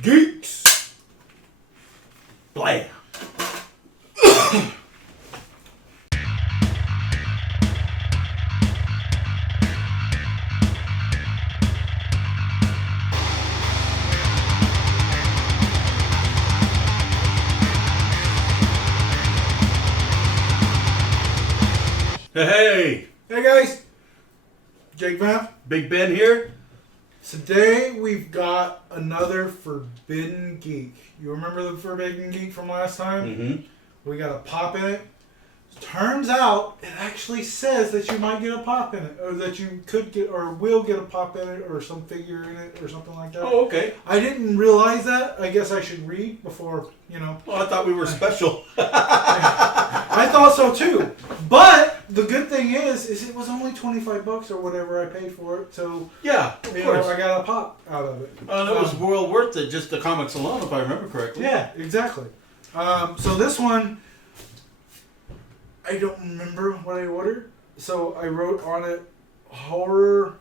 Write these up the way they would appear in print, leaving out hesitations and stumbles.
Geeks. Blam. Hey! Hey guys! Jake Vamp. Big Ben here. Today we've got another Forbidden Geek. You remember the Forbidden Geek from last time? Mm-hmm. We got a pop in it. Turns out it actually says that you might get a pop in it, or that you could get or will get a pop in it, or some figure in it, or something like that. Oh, okay. I didn't realize that. I guess I should read before, Well, I thought we were special. I thought so too. But the good thing is it was only $25 or whatever I paid for it. So Yeah, of course. I got a pop out of it. That was well worth it, just the comics alone, if I remember correctly. Yeah, exactly. So this one, I don't remember what I ordered. So I wrote on it horror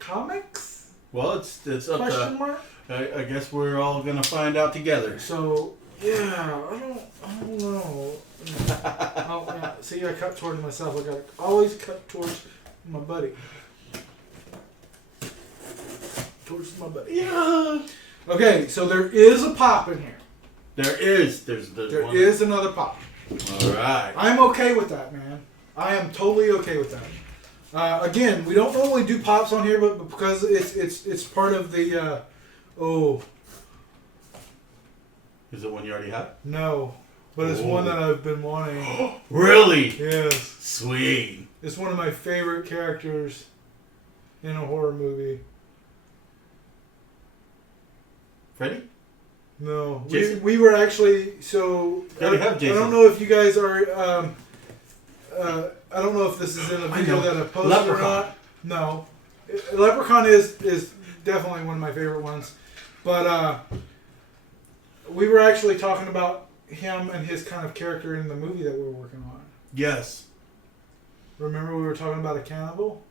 comics? Well, it's up Question to. mark? I guess we're all gonna find out together. So yeah, I don't know. See, I cut towards myself. I gotta always cut towards my buddy. Towards my buddy. Yeah. Okay, so there is a pop in here. There is. There There is another pop. All right. I'm okay with that, man. I am totally okay with that. Again, we don't normally do pops on here, but because it's part of the Is it one you already have? no, but it's one that I've been wanting. Really? Yes, Sweet. it's one of my favorite characters in a horror movie. Freddy? No, Jason? we were actually so. Yeah, we have Jason. I don't know if you guys are. I don't know if this is in a video that I posted Leprechaun. or not. No, Leprechaun is definitely one of my favorite ones, but we were actually talking about him and his kind of character in the movie that we were working on. Yes. Remember we were talking about a cannibal?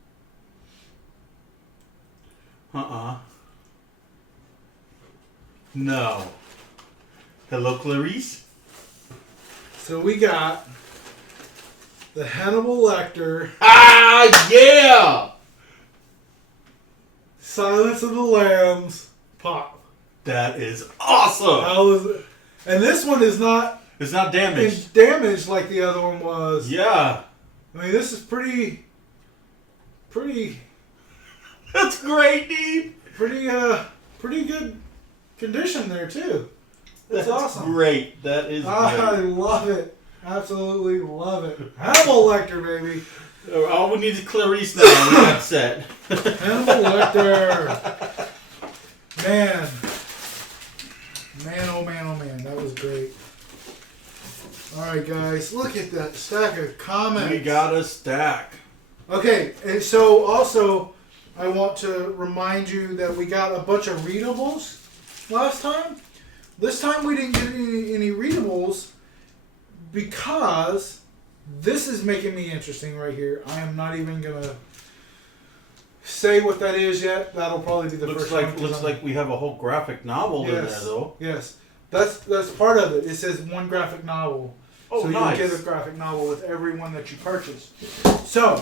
No. Hello, Clarice? So we got the Hannibal Lecter. Ah, yeah! Silence of the Lambs pop. That is awesome! How is it? And this one is not It's not damaged. damaged like the other one was. Yeah. I mean, this is pretty That's great, dude. pretty good condition there too. That's awesome. Great. That is I great. love it. Absolutely love it. Hannibal Lecter, baby. All we need is Clarice now. We got set. Hannibal Lecter. Man, oh man, that was great. All right, guys, look at that stack of comics. We got a stack. Okay, and so also, I want to remind you that we got a bunch of readables last time. This time we didn't get any readables because this is making me interesting right here. I am not even going to say what that is yet. That'll probably be the first time. Looks like we have a whole graphic novel in there, though. Yes, that's part of it. It says one graphic novel. Oh, so nice. you'll get a graphic novel with every one that you purchase. So,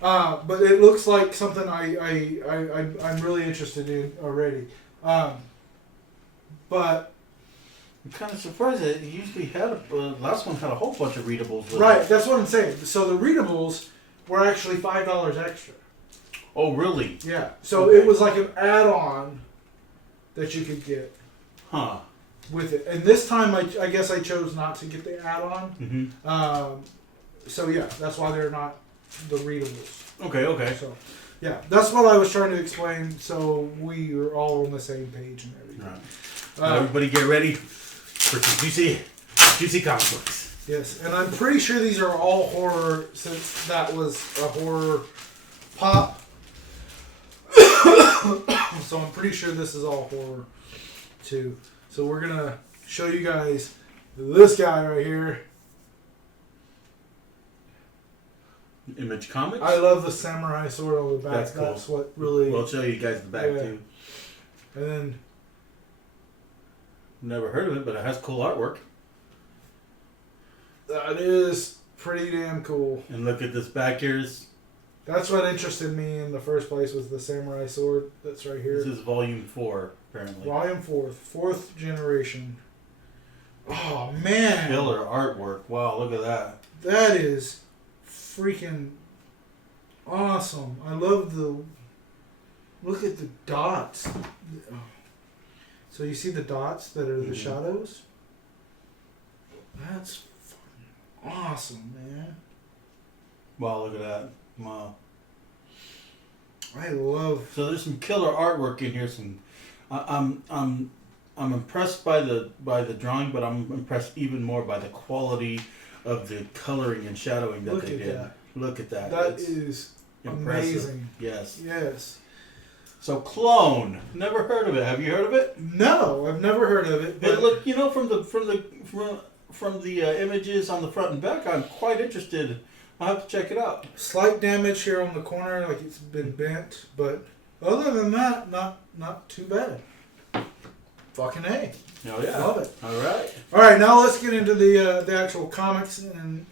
but it looks like something I'm really interested in already. But I'm kind of surprised that it usually had last one had a whole bunch of readables with right, it. that's what I'm saying. So the readables were actually $5 extra. Oh, really? Yeah. So Okay. it was like an add-on that you could get Huh. with it. And this time, I guess I chose not to get the add-on. Mm-hmm. So yeah, that's why they're not the readables. Okay. So yeah, that's what I was trying to explain. So we are all on the same page and everything. Right. Now everybody get ready for some juicy comic books. Yes, and I'm pretty sure these are all horror since that was a horror pop. So I'm pretty sure this is all horror too. So we're gonna show you guys this guy right here. Image Comics? I love the samurai sword on the back. That's cool. That's what really... We'll show you guys the back too. And then Never heard of it, but it has cool artwork. That is pretty damn cool. And look at this back here. That's what interested me in the first place was the samurai sword that's right here. This is volume 4, apparently. Volume 4, 4th generation. Oh, man. Killer artwork. Wow, look at that. That is freaking awesome. I love the... Look at the dots. So you see the dots that are the shadows? That's fucking awesome, man. Wow, look at that. Wow. I love... So there's some killer artwork in here. I'm impressed by the drawing, but I'm impressed even more by the quality of the coloring and shadowing that they did. Look at that. That is impressive. amazing. Yes. Yes. So Clone, never heard of it. Have you heard of it? No, I've never heard of it. But Look, from the images on the front and back, I'm quite interested. I'll have to check it out. Slight damage here on the corner, like it's been bent, but other than that, not too bad. Fucking A. Oh yeah. Love it. All right. All right, now let's get into the actual comics and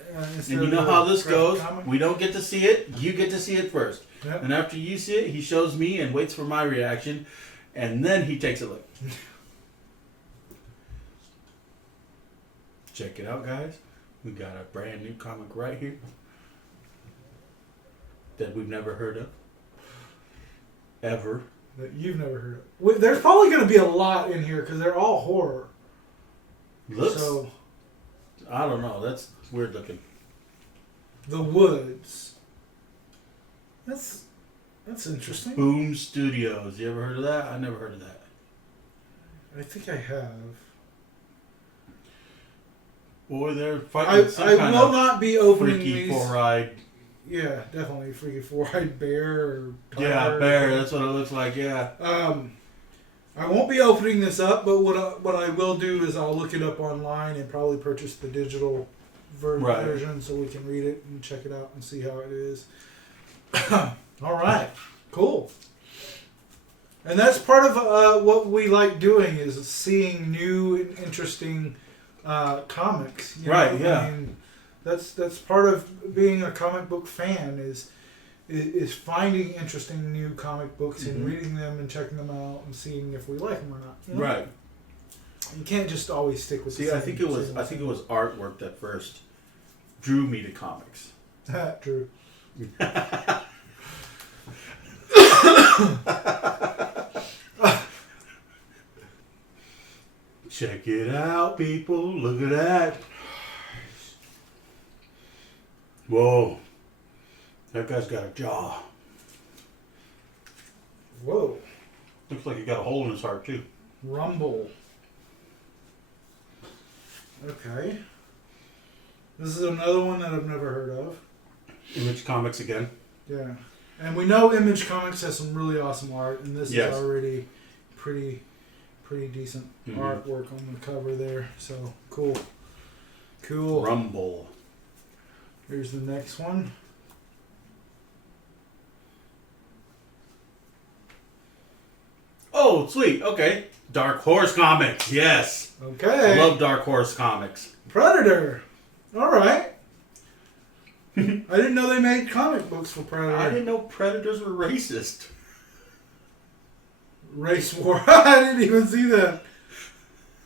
you know how this goes. comic. We don't get to see it. You get to see it first. Yep. And after you see it, he shows me and waits for my reaction, and then he takes a look. Check it out, guys. We got a brand new comic right here that we've never heard of. Ever. That you've never heard of. Well, there's probably going to be a lot in here because they're all horror. Looks. So, I don't know. That's weird looking. The Woods. That's interesting. Boom Studios. You ever heard of that? I never heard of that. I think I have. Boy, they're fighting some I kind will of not be opening freaky these. four-eyed. Yeah, definitely freaky four-eyed bear or tiger. Yeah, bear. That's what it looks like. Yeah. I won't be opening this up, but what I will do is I'll look it up online and probably purchase the digital version so we can read it and check it out and see how it is. All right, cool. And that's part of what we like doing is seeing new and interesting comics. You right. know? Yeah. I mean, that's part of being a comic book fan is finding interesting new comic books and reading them and checking them out and seeing if we like them or not. You know? Right. You can't just always stick with. See, I think it was artwork that first drew me to comics. True. Check it out, people. Look at that. Whoa. That guy's got a jaw. Whoa. Looks like he got a hole in his heart, too. Rumble. Okay. This is another one that I've never heard of. Image Comics again. Yeah. And we know Image Comics has some really awesome art, and this is already pretty decent artwork on the cover there. So, cool. Cool. Rumble. Here's the next one. Oh, sweet. Okay. Dark Horse Comics. Yes. Okay. I love Dark Horse Comics. Predator. All right. I didn't know they made comic books for Predator. I didn't know Predators were racist. Race War. I didn't even see that.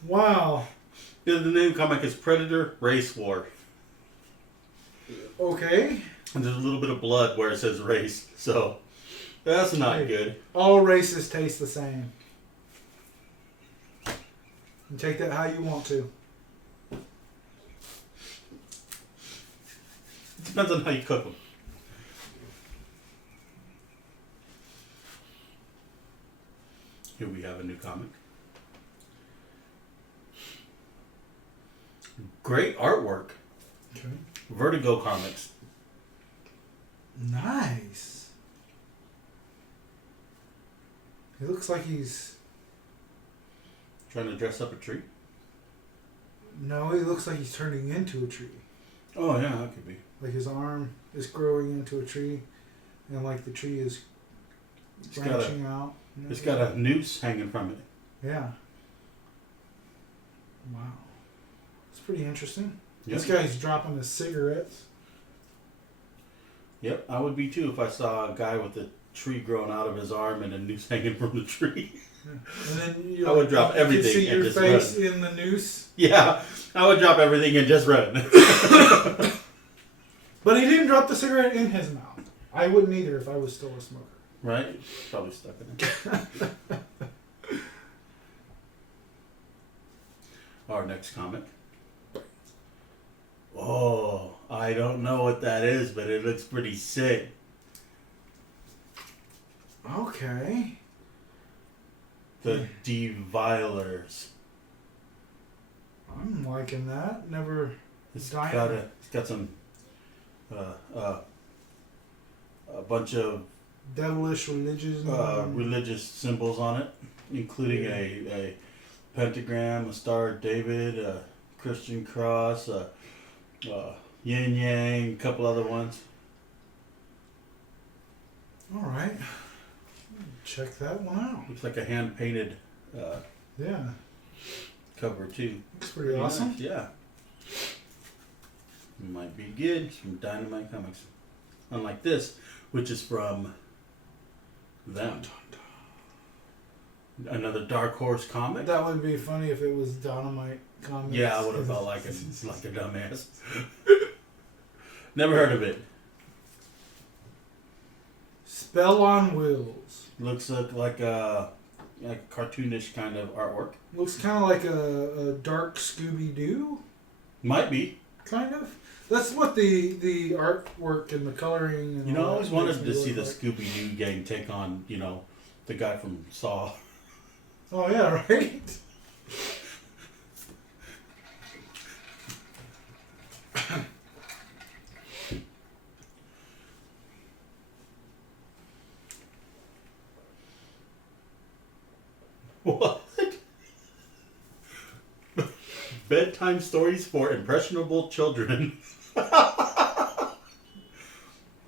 Wow. Yeah, the name of the comic is Predator Race War. Okay. And there's a little bit of blood where it says race, so that's not good. All races taste the same. You take that how you want to. Depends on how you cook them. Here we have a new comic. Great artwork. Okay. Vertigo Comics. Nice. He looks like he's... Trying to dress up a tree? No, he looks like he's turning into a tree. Oh, yeah, that could be. Like his arm is growing into a tree, and like the tree is branching out. It's got a noose hanging from it. Yeah. Wow. It's pretty interesting. Yep. This guy's dropping his cigarettes. Yep, I would be too if I saw a guy with a tree growing out of his arm and a noose hanging from the tree. And then I would drop everything You see and your just face run. in the noose. Yeah, I would drop everything and just run. But he didn't drop the cigarette in his mouth. I wouldn't either if I was still a smoker. Right? Probably stuck in it. Our next comic. Oh, I don't know what that is, but it looks pretty sick. Okay. The Devilers. I'm liking that. Never. It's got some a bunch of Devilish religious symbols on it, including a pentagram, a Star of David, a Christian cross, a yin yang, a couple other ones. All right. Check that one out. Looks like a hand painted Yeah. cover too. Looks pretty awesome. Nice, yeah. Might be good. From Dynamite Comics. Unlike this, which is from Vamp. Another Dark Horse comic. That would be funny if it was Dynamite Comics. Yeah, I would have felt like a dumbass. Never heard of it. Spell on Wheels. Looks like a cartoonish kind of artwork. Looks kind of like a dark Scooby-Doo. Might be. Kind of. That's what the artwork and the coloring and You know, I all always that wanted makes me to see look the like. Scooby-Doo gang take on, the guy from Saw. Oh yeah, right. What? Bedtime stories for impressionable children.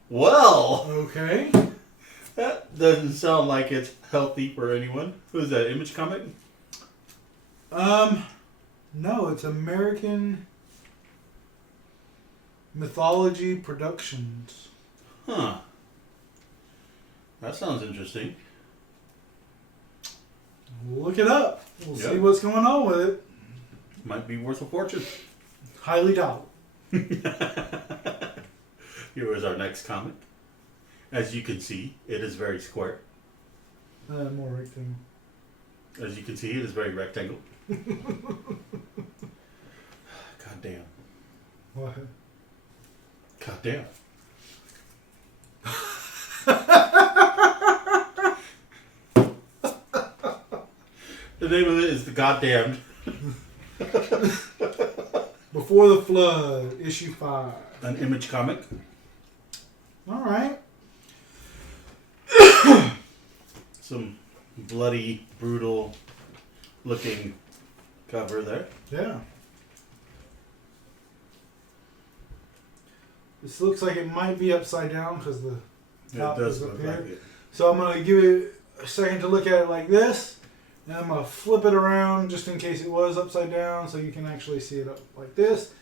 Well, Okay. that doesn't sound like it's healthy for anyone. Who's that, Image Comic? No, it's American Mythology Productions. Huh. That sounds interesting. Look it up. We'll see Yep. what's going on with it. Might be worth a fortune. Highly doubt. Here is our next comic. As you can see, it is very square. More rectangle. As you can see, it is very rectangle. God damn. What? God damn. The name of it is The Goddamned. Before the Flood, issue 5. An Image comic. All right. Some bloody, brutal looking cover there. Yeah. This looks like it might be upside down because the top It does is up look here. like it. So I'm going to give it a second to look at it like this. And I'm going to flip it around just in case it was upside down so you can actually see it up like this.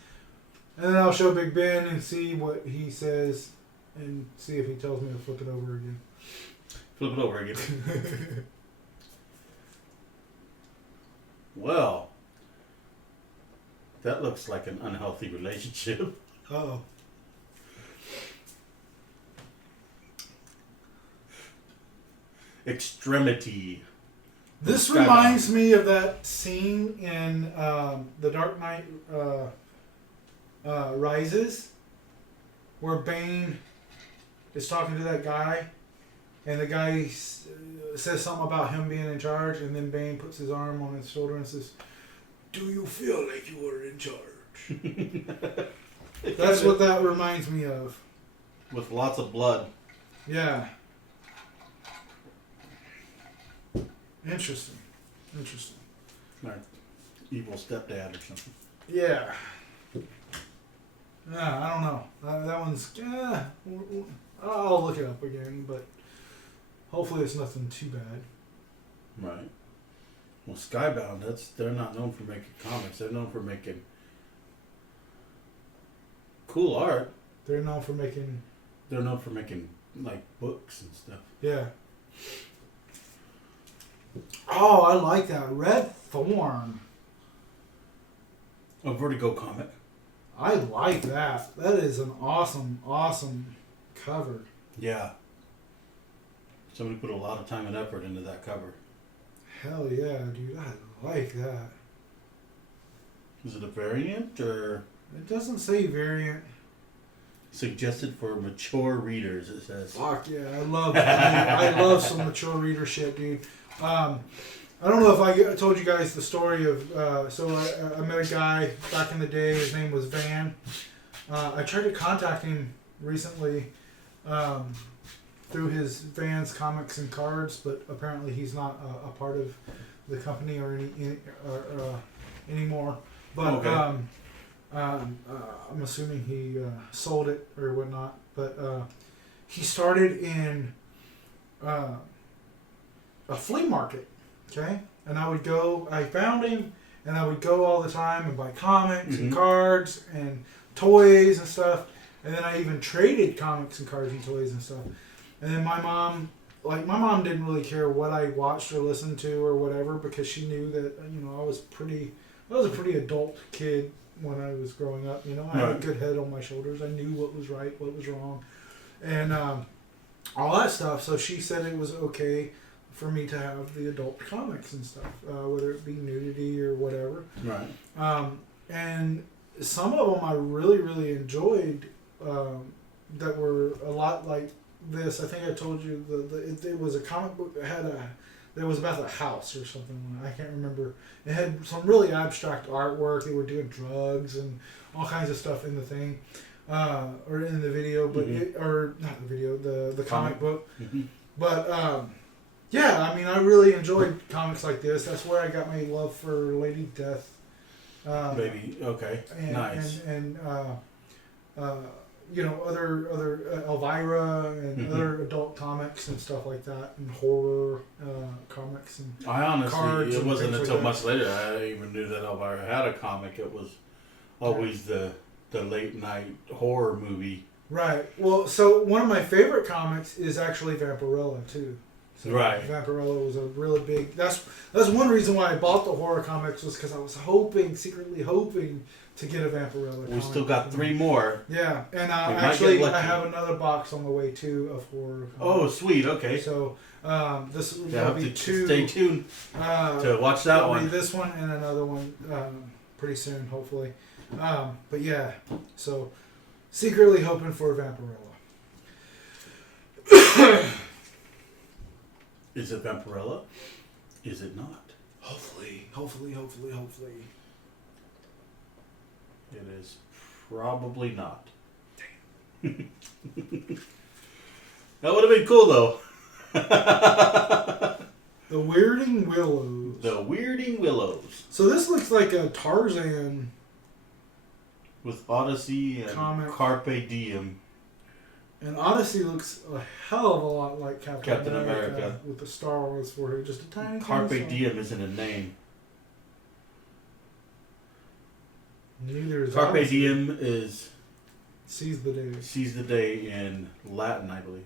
And then I'll show Big Ben and see what he says and see if he tells me to flip it over again. Flip it over again. Well, that looks like an unhealthy relationship. Uh-oh. Extremity. This Skybound. reminds me of that scene in The Dark Knight Rises, where Bane is talking to that guy, and the guy says something about him being in charge, and then Bane puts his arm on his shoulder and says, "Do you feel like you are in charge?" That's what that reminds me of. With lots of blood. Yeah. Interesting. Interesting. Like evil stepdad or something. Yeah. I don't know. That one's. I'll look it up again, but hopefully it's nothing too bad. Right. Well, Skybound, they're not known for making comics. They're known for making cool art. They're known for making. They're known for making like books and stuff. Yeah. Oh, I like that. Red Thorn. A Vertigo comic. I like that. That is an awesome, awesome cover. Yeah. Somebody put a lot of time and effort into that cover. Hell yeah, dude. I like that. Is it a variant or It doesn't say variant. suggested for mature readers? It says. Fuck yeah, I love some mature reader shit, dude. I don't know if I told you guys the story of. So I met a guy back in the day. His name was Van. I tried to contact him recently through his Van's Comics and Cards, but apparently he's not a part of the company or anymore. But Okay. I'm assuming he sold it or whatnot. But he started in a flea market. Okay, and I found him, and I would go all the time and buy comics and cards and toys and stuff. And then I even traded comics and cards and toys and stuff. And then my mom didn't really care what I watched or listened to or whatever, because she knew that, I was a pretty adult kid when I was growing up. I had a good head on my shoulders. I knew what was right, what was wrong, and all that stuff. So she said it was okay for me to have the adult comics and stuff, whether it be nudity or whatever. Right. And some of them I really, really enjoyed, that were a lot like this. I think I told you it was a comic book that was about the house or something. I can't remember. It had some really abstract artwork. They were doing drugs and all kinds of stuff in the thing, or in the video, but or not the video, the comic book. Mm-hmm. But yeah, I mean, I really enjoyed comics like this. That's where I got my love for Lady Death. Maybe. Okay. And, Nice. And other Elvira and other adult comics and stuff like that, and horror comics and I honestly, cards it and wasn't things until like much later I even knew that Elvira had a comic. It was always the late night horror movie. Right. Well, so one of my favorite comics is actually Vampirella too. So Right. Vampirella was a really big. That's one reason why I bought the horror comics, was because I was secretly hoping to get a Vampirella. We still got 3 more. Yeah, and might actually get lucky. I have another box on the way too of horror comics. Oh, sweet. Okay. So this will have be to 2. stay tuned to watch that There'll one. be this one and another one pretty soon, hopefully. But yeah, so secretly hoping for a Vampirella. Is it Vampirella? Is it not? Hopefully. It is probably not. That would have been cool though. The Weirding Willows. The Weirding Willows So this looks like a Tarzan. with Odyssey and Comic. Carpe Diem. And Odyssey looks a hell of a lot like Captain America. with the star on his forehead, just a tiny. Carpe tiny star. Diem isn't a name. Neither is Carpe Odyssey. Diem is Seize the day. seize the day in Latin, I believe.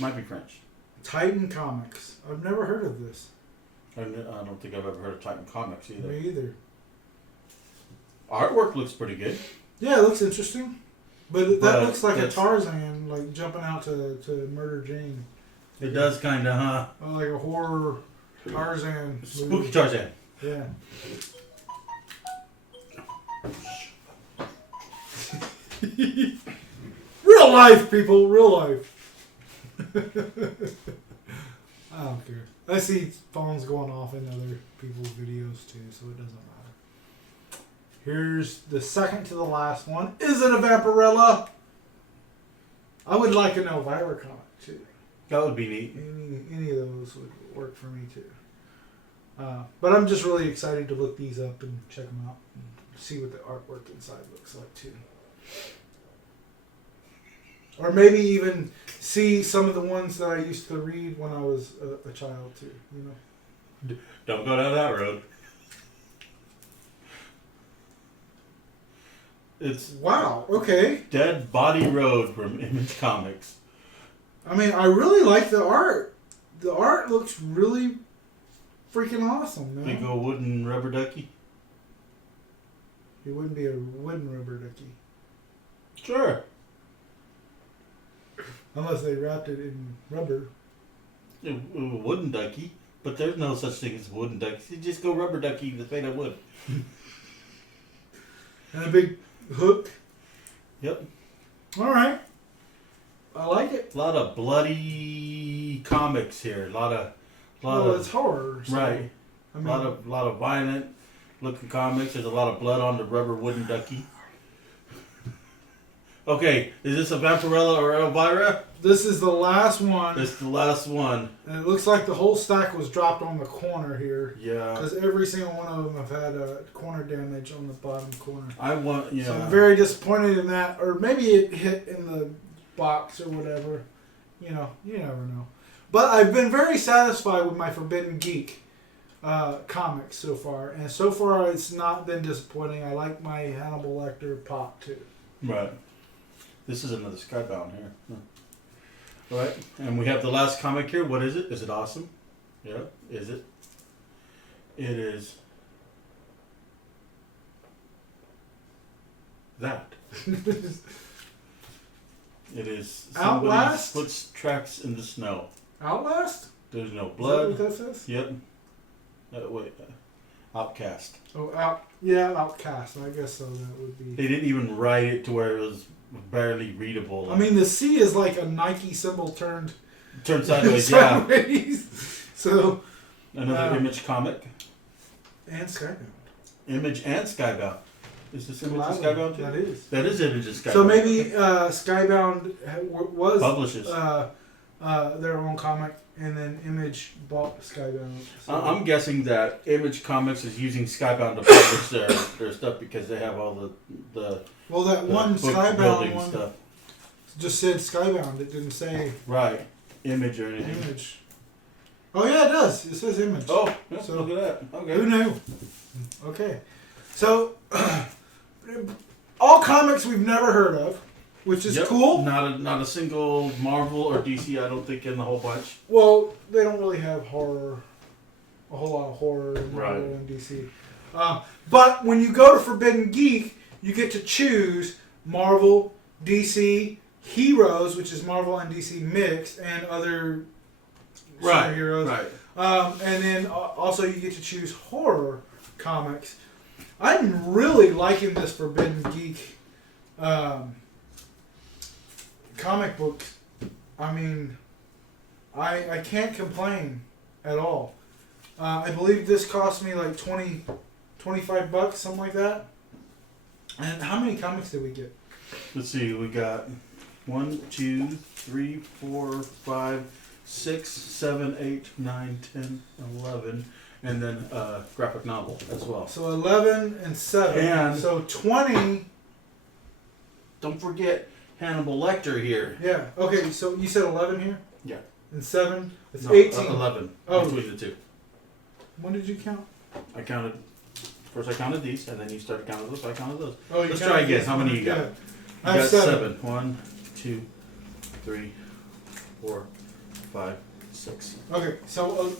Might be French. Titan Comics. I've never heard of this. I don't think I've ever heard of Titan Comics either. Me either. Artwork looks pretty good. Yeah, it looks interesting. But that looks like a it's- Tarzan, like jumping out to murder Jane. It does kind of, huh? Like a horror Tarzan Spooky movie. Tarzan. Yeah. Real life, people. Real life. I don't care. I see phones going off in other people's videos too, so it doesn't matter. Here's the second to the last one. Is it a Vampirella? I would like an Elvira comic too. That would be neat. Any of those would work for me too. But I'm just really excited to look these up and check them out and see what the artwork inside looks like too. Or maybe even see some of the ones that I used to read when I was a child too, you know. Don't go down that road. It's Wow. Okay. Dead Body Road from Image Comics. I mean, I really like the art. The art looks really freaking awesome, man. Big old wooden rubber ducky. It wouldn't be a wooden rubber ducky. Sure. Unless they wrapped it in rubber. A wooden ducky. But there's no such thing as wooden ducks. You just go rubber ducky that's made of wood. And a big hook. Yep. Alright. I like it. A lot of bloody comics here. A lot of It's horror. So, right. I mean, A lot of violent looking comics. There's a lot of blood on the rubber wooden ducky. Okay, is this a Vampirella or Elvira? this is the last one. This is the last one. And it looks like the whole stack was dropped on the corner here. Yeah. Because every single one of them have had corner damage on the bottom corner. I want, yeah. So I'm very disappointed in that. Or maybe it hit in the box or whatever. You know, you never know. But I've been very satisfied with my Forbidden Geek comics so far. And so far it's not been disappointing. I like my Hannibal Lecter pop too. Right. This is another Skybound here. Huh. Right. And we have the last comic here. What is it? Is it awesome? Yeah. Is it? It is. That. It is somebody's Outlast? foot tracks in the snow. Outlast? There's no Is that blood. what that says? Yep. Outcast. Oh, Outcast. I guess so. That would be. They didn't even write it to where it was barely readable. I mean, the C is like a Nike symbol turned turned sideways. Yeah. sideways. So. Another Image comic. And Skybound. Image and Skybound. Is this Image and Collateral. Skybound too? That is. That is Image and Skybound. So maybe Skybound was Publishes. their own comic, and then Image bought Skybound. So. I'm guessing that Image Comics is using Skybound to publish their stuff because they have all the well, that one book Skybound building one stuff. just said Skybound. It didn't say Right. Image or anything. Image. Oh yeah, it does. It says Image. Oh, yeah, So- look at that. Okay. Who knew? Okay. So, all comics we've never heard of, which is Yep. cool. Not a single Marvel or DC, I don't think, in the whole bunch. Well, they don't really have a whole lot of horror in Right. Marvel and DC. But when you go to Forbidden Geek, you get to choose Marvel, DC, Heroes, which is Marvel and DC mixed, and other superheroes. Right. And then also you get to choose horror comics. I'm really liking this Forbidden Geek comic book. I mean, I can't complain at all. I believe this cost me like $25, something like that. And how many comics did we get? Let's see. We got 1, 2, 3, 4, 5, 6, 7, 8, 9, 10, 11. And then graphic novel as well. So 11 and 7. And- so 20. Don't forget Hannibal Lecter here. Yeah. Okay, so you said 11 here? Yeah. And 7? It's No, 18. 11 Oh. between the two. When did you count? I counted. First I counted these, and then you started counting those. So I counted those. Oh, you Let's counted try again. this How one? many you got? Yeah. You I have got 7. 1, 2, 3, 4, 5, 6. Okay, so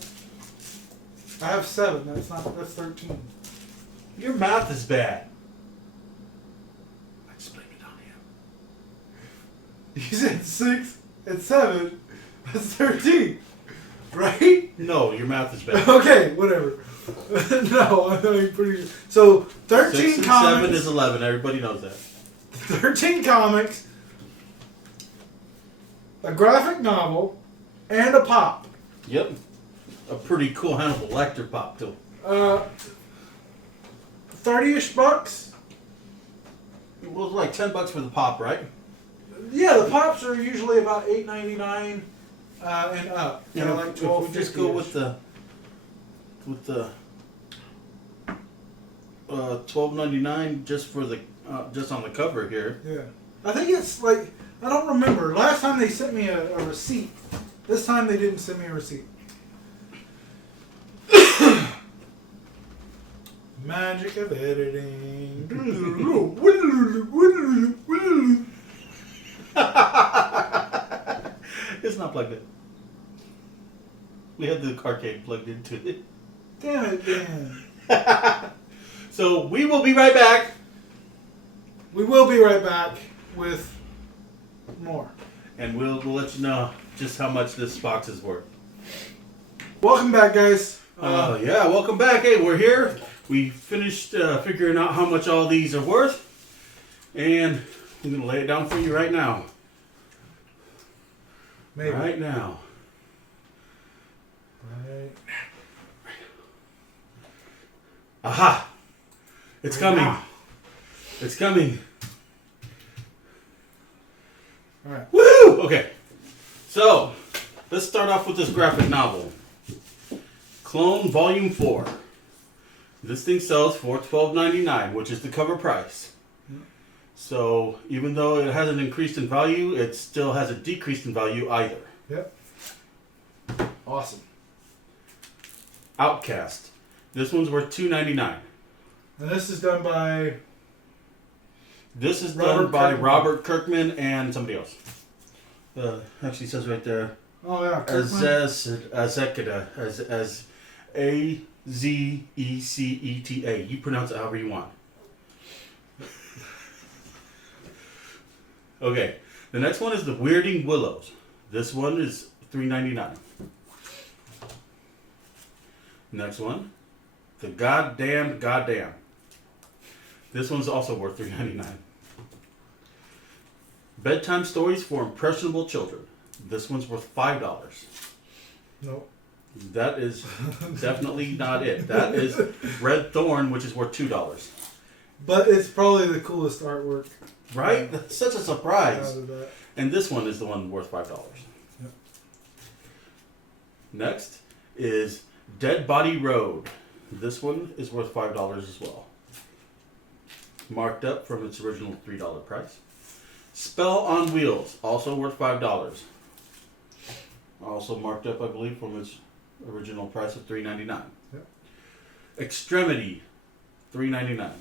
I have 7. That's 13. Your math is bad. I just blame it on him. You said 6 and 7. That's 13. Right? No, your math is bad. Okay, whatever. No, I'm doing pretty good. So 13 6 and comics. 7 is 11. Everybody knows that. 13 comics, a graphic novel, and a pop. Yep. A pretty cool Hannibal Lecter pop too. 30-ish bucks. It was like $10 for the pop, right? Yeah, the pops are usually about $8.99 and up. You know, like if $12.50. we just go with the $12.99 just for the just on the cover here. Yeah, I think it's like I don't remember. Last time they sent me a receipt. This time they didn't send me a receipt. Magic of editing. It's not plugged in. We had the arcade plugged into it. Damn it, Dan. So we will be right back. We will be right back with more. And we'll let you know just how much this box is worth. Welcome back, guys. Yeah, welcome back. Hey, we're here. We finished figuring out how much all these are worth. And I'm going to lay it down for you right now. Maybe. Right now. Right. Aha! It's coming. Now. It's coming. All right. Woo! Okay. So, let's start off with this graphic novel. Clone Volume 4. This thing sells for $12.99, which is the cover price. So, even though it hasn't increased in value, it still hasn't decreased in value either. Yep. Awesome. Outcast. This one's worth $2.99. And this is done by... This is done by Robert Kirkman and somebody else. Actually says right there. Oh, yeah. Azeketa. As A-Z-E-C-E-T-A. You pronounce it however you want. Okay. The next one is the Weirding Willows. This one is $3.99. Next one. The Goddamn. This one's also worth $3.99. Bedtime Stories for Impressionable Children. This one's worth $5. Nope. That is definitely not it. That is Red Thorn, which is worth $2. But it's probably the coolest artwork. Right? That's such a surprise. Out of that. And this one is the one worth $5. Yep. Next is Dead Body Road. This one is worth $5 as well. Marked up from its original $3 price. Spell on Wheels, also worth $5. Also marked up, I believe, from its original price of $3.99. Yep. Extremity, $3.99.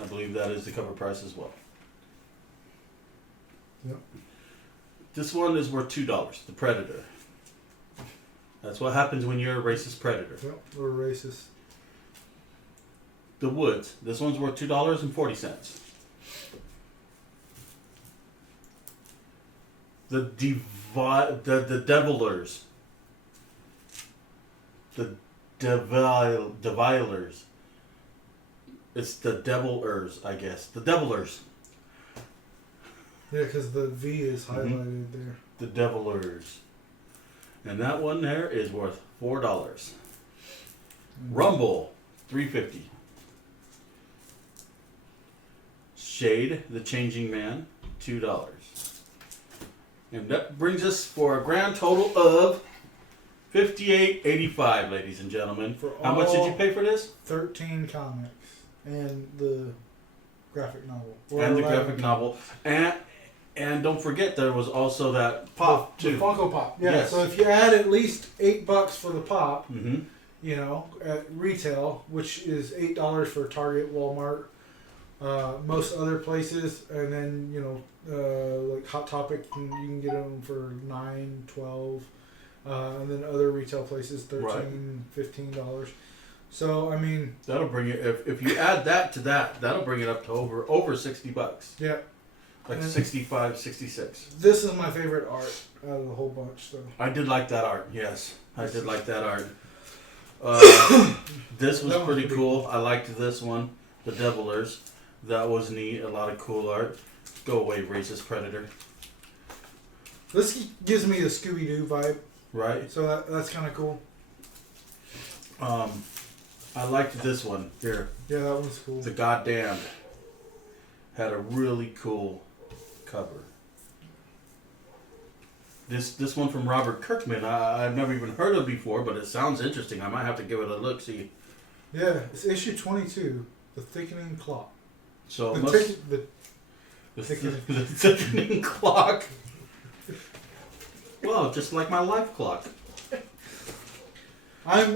I believe that is the cover price as well. Yep. This one is worth $2. The Predator. That's what happens when you're a racist predator. Yep, we're racist. The Woods. This one's worth $2.40. The Devilers. The Devilers. It's the Devilers, I guess. The Devilers. Yeah, because the V is highlighted there. The Devilers. And that one there is worth $4. Rumble, $3.50. Shade, the Changing Man, $2. And that brings us for a grand total of $58.85, ladies and gentlemen. How much did you pay for this? 13 comics and the graphic novel. And the graphic novel. And don't forget, there was also that pop, the too. Funko Pop. Yeah, Yes. so if you add at least $8 for the pop, Mm-hmm. you know, at retail, which is $8 for Target, Walmart, most other places, and then, you know, like Hot Topic, you can get them for $9, $12, and then other retail places, $13, Right. $15. So, I mean... That'll bring it, if you add that to that, that'll bring it up to over $60. Yeah. Like 65, 66. This is my favorite art out of the whole bunch, so... I did like that art, yes. I did like that art. This was pretty cool. I liked this one, the Devilers. That was neat. A lot of cool art. Go away, racist predator. This gives me a Scooby-Doo vibe. Right? So that's kind of cool. I liked this one here. Yeah, that one's cool. The Goddamn had a really cool cover. This one from Robert Kirkman, I've never even heard of before, but it sounds interesting. I might have to give it a look, see. Yeah, it's issue 22, The Thickening Clock. So The thickening clock. Well, just like my life clock. I'm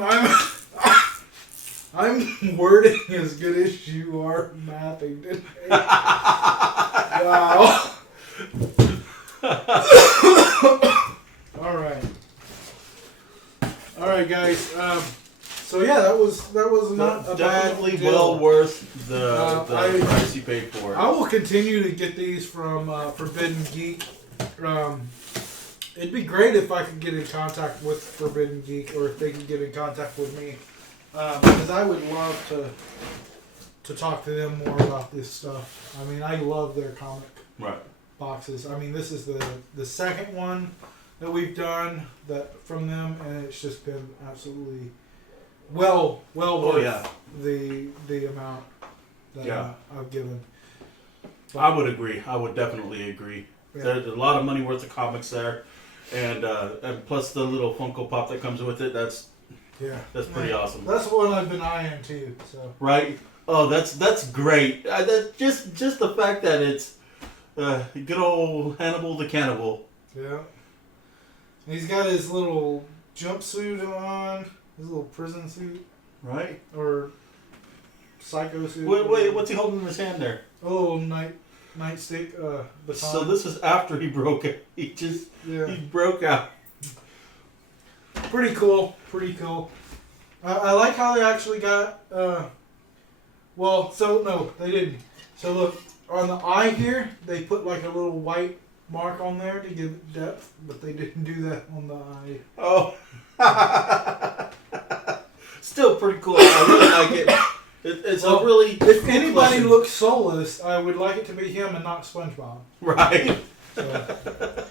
I'm wording as good as you are mathing today. Wow. All right, guys. So yeah, that was not a definitely bad deal. well worth the price you paid for it. I will continue to get these from Forbidden Geek. It'd be great if I could get in contact with Forbidden Geek, or if they could get in contact with me, because I would love to talk to them more about this stuff. I mean, I love their comic boxes. I mean, this is the second one that we've done from them, and it's just been absolutely well worth the amount that I've given. But I would agree. I would definitely agree. Yeah. There's a lot of money worth of comics there, and plus the little Funko Pop that comes with it. That's pretty awesome. That's one I've been eyeing too. So right. Oh, that's great. That just the fact that it's good old Hannibal the Cannibal. Yeah. He's got his little jumpsuit on, his little prison suit. Right. Or psycho suit. Wait, what's he holding in his hand there? Oh, nightstick baton. So this is after he broke it. He broke out. Pretty cool. I like how they actually got. No, they didn't. So look, on the eye here, they put like a little white mark on there to give it depth, but they didn't do that on the eye. Oh. Still pretty cool. I really like it. It's a really. If cool anybody collection. looks soulless, I would like it to be him and not SpongeBob. Right. So.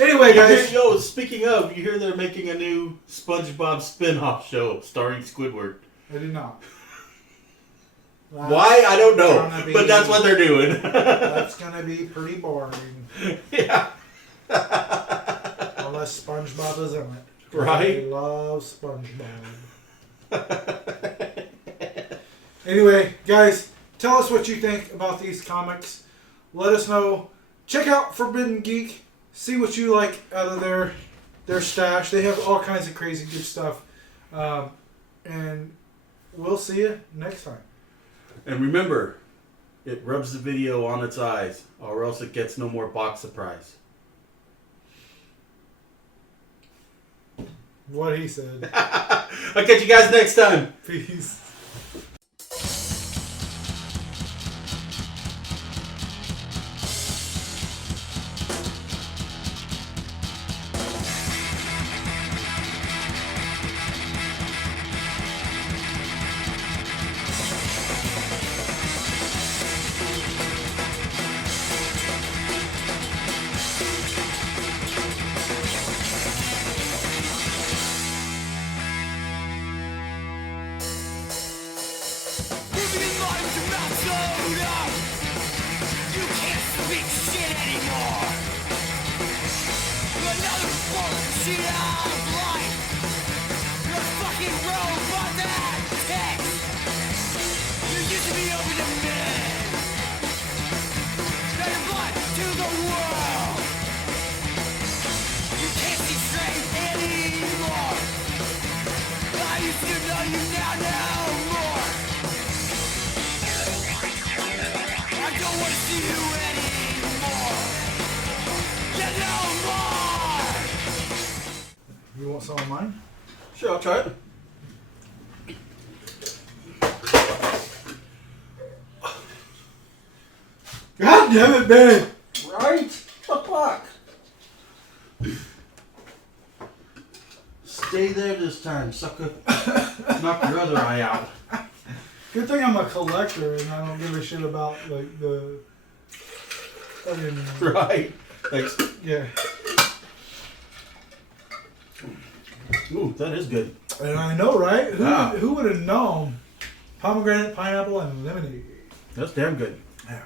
Anyway, guys. Speaking of, you hear they're making a new SpongeBob spin-off show starring Squidward. I did not. Why? I don't know. But that's what they're doing. That's going to be pretty boring. Yeah. Unless SpongeBob is in it. Right. I love SpongeBob. Anyway, guys, tell us what you think about these comics. Let us know. Check out Forbidden Geek. See what you like out of their stash. They have all kinds of crazy good stuff. And we'll see you next time. And remember, it rubs the video on its eyes, or else it gets no more box surprise. What he said. I'll catch you guys next time. Peace. You want some of mine? Sure, I'll try it. God damn it, man! Right? Fuck. Stay there this time, sucker. Knock your other eye out. Good thing I'm a collector and I don't give a shit about like the. Right. Thanks. Yeah. Ooh, that is good. And I know, right? Who would have known? Pomegranate, pineapple, and lemonade. That's damn good. Yeah.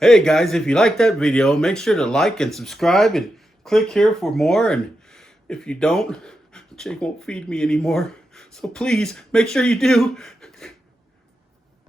Hey guys, if you like that video, make sure to like and subscribe and click here for more. And if you don't, Jake won't feed me anymore. So please, make sure you do.